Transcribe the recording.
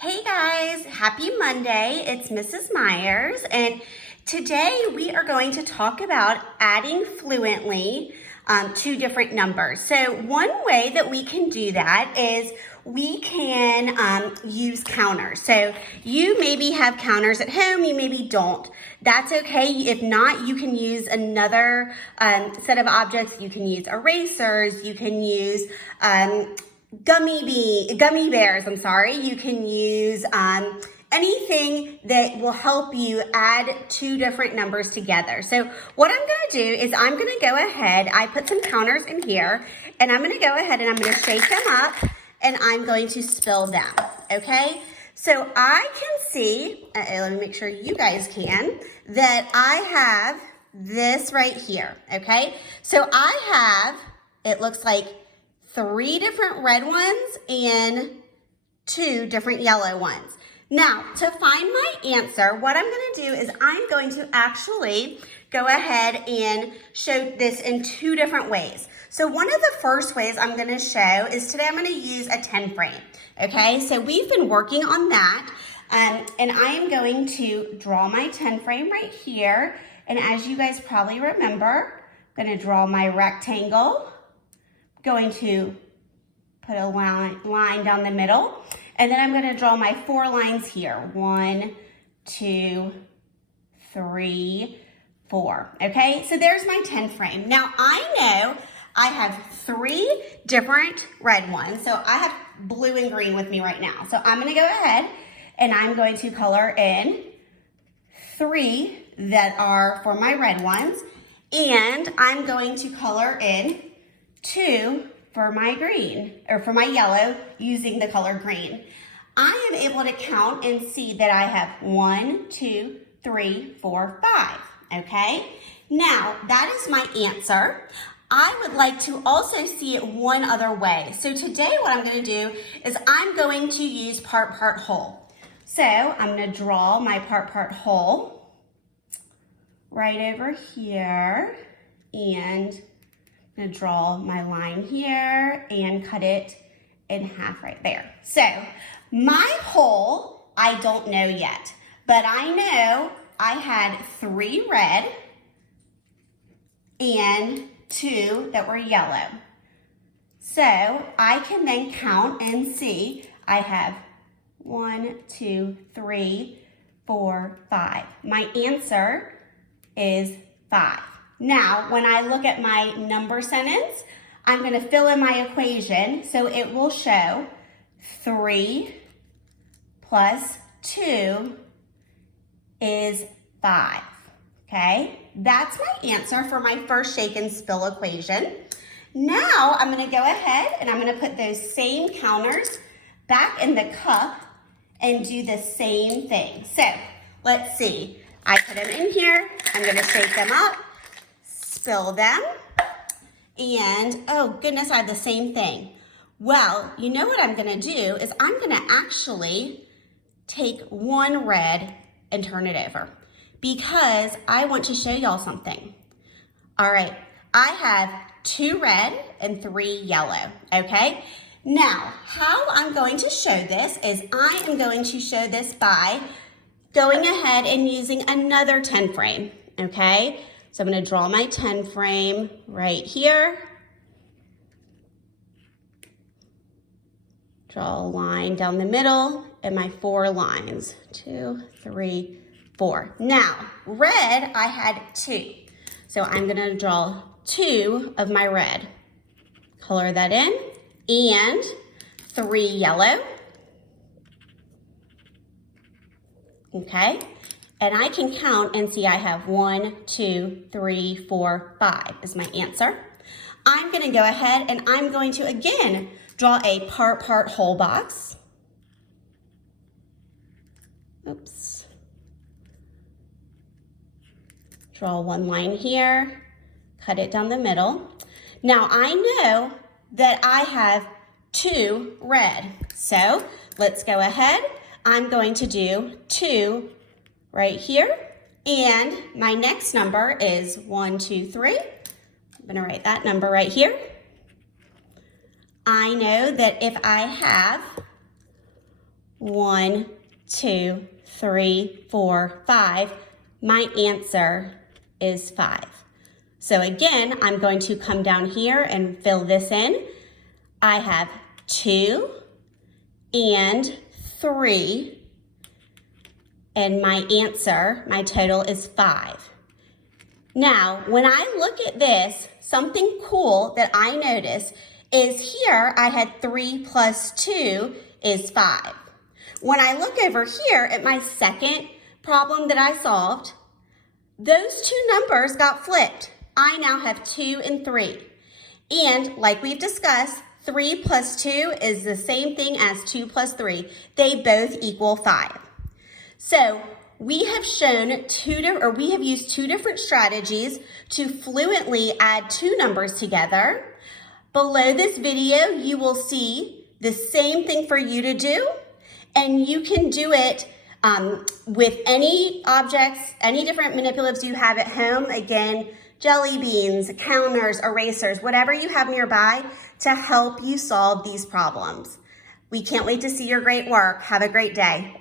Hey guys, happy Monday. It's Mrs. Myers, and today we are going to talk about adding fluently two different numbers. So one way that we can do that is we can use counters. So you maybe have counters at home, you maybe don't. That's okay. If not, you can use another set of objects. You can use erasers, you can use gummy bears, you can use anything that will help you add two different numbers together. So what I'm gonna do is I'm gonna go ahead, I put some counters in here, and I'm gonna go ahead and I'm gonna shake them up, and I'm going to spill them, okay? So I can see, let me make sure you guys can, that I have this right here, okay? So I have, it looks like 3 different red ones and 2 different yellow ones. Now, to find my answer, what I'm gonna do is I'm going to actually go ahead and show this in 2 different ways. So one of the first ways I'm gonna show is today I'm gonna use a 10 frame, okay? So we've been working on that, and I am going to draw my 10 frame right here. And as you guys probably remember, I'm gonna draw my rectangle, going to put a line down the middle, and then I'm going to draw my 4 lines here. 1, 2, 3, 4. Okay, so there's my 10 frame. Now I know I have 3 different red ones, so I have blue and green with me right now. So I'm going to go ahead and I'm going to color in 3 that are for my red ones, and I'm going to color in 2 for my green, or for my yellow, using the color green. I am able to count and see that I have 1, 2, 3, 4, 5, okay? Now, that is my answer. I would like to also see it one other way. So today what I'm gonna do is I'm going to use part whole. So I'm gonna draw my part whole right over here, and I'm gonna draw my line here and cut it in half right there. So my whole, I don't know yet, but I know I had 3 red and 2 that were yellow. So I can then count and see I have 1, 2, 3, 4, 5. My answer is 5. Now, when I look at my number sentence, I'm going to fill in my equation, so it will show 3 plus 2 is 5, okay? That's my answer for my first shake and spill equation. Now, I'm going to go ahead and I'm going to put those same counters back in the cup and do the same thing. So, let's see. I put them in here. I'm going to shake them up, spill them, and oh goodness, I have the same thing. Well, you know what I'm gonna do is I'm gonna actually take 1 red and turn it over, because I want to show y'all something. All right, I have 2 red and 3 yellow, okay? Now, how I'm going to show this is I am going to show this by going ahead and using another 10 frame, okay? So I'm going to draw my 10 frame right here. Draw a line down the middle and my 4 lines. 2, 3, 4. Now, red, I had 2. So I'm going to draw 2 of my red. Color that in, and 3 yellow. Okay? And I can count and see I have 1, 2, 3, 4, 5 is my answer. I'm gonna go ahead and I'm going to again draw a part whole box. Oops. Draw 1 line here, cut it down the middle. Now I know that I have 2 red. So let's go ahead. I'm going to do 2 right here, and my next number is 1, 2, 3. I'm gonna write that number right here. I know that if I have 1, 2, 3, 4, 5. My answer is 5. So again, I'm going to come down here and fill this in. I have 2 and 3, and my answer, my total is 5. Now, when I look at this, something cool that I notice is here I had 3 plus 2 is 5. When I look over here at my second problem that I solved, those two numbers got flipped. I now have 2 and 3. And like we've discussed, 3 plus 2 is the same thing as 2 plus 3. They both equal 5. So we have used two different strategies to fluently add two numbers together. Below this video, you will see the same thing for you to do, and you can do it with any objects, any different manipulatives you have at home. Again, jelly beans, counters, erasers, whatever you have nearby to help you solve these problems. We can't wait to see your great work. Have a great day.